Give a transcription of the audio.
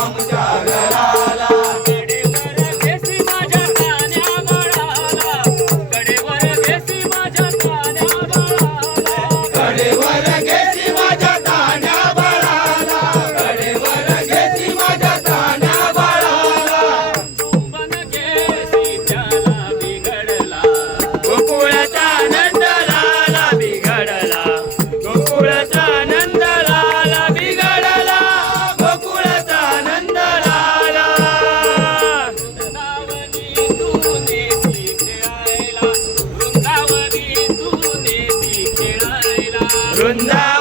Vamos, cara. Good night.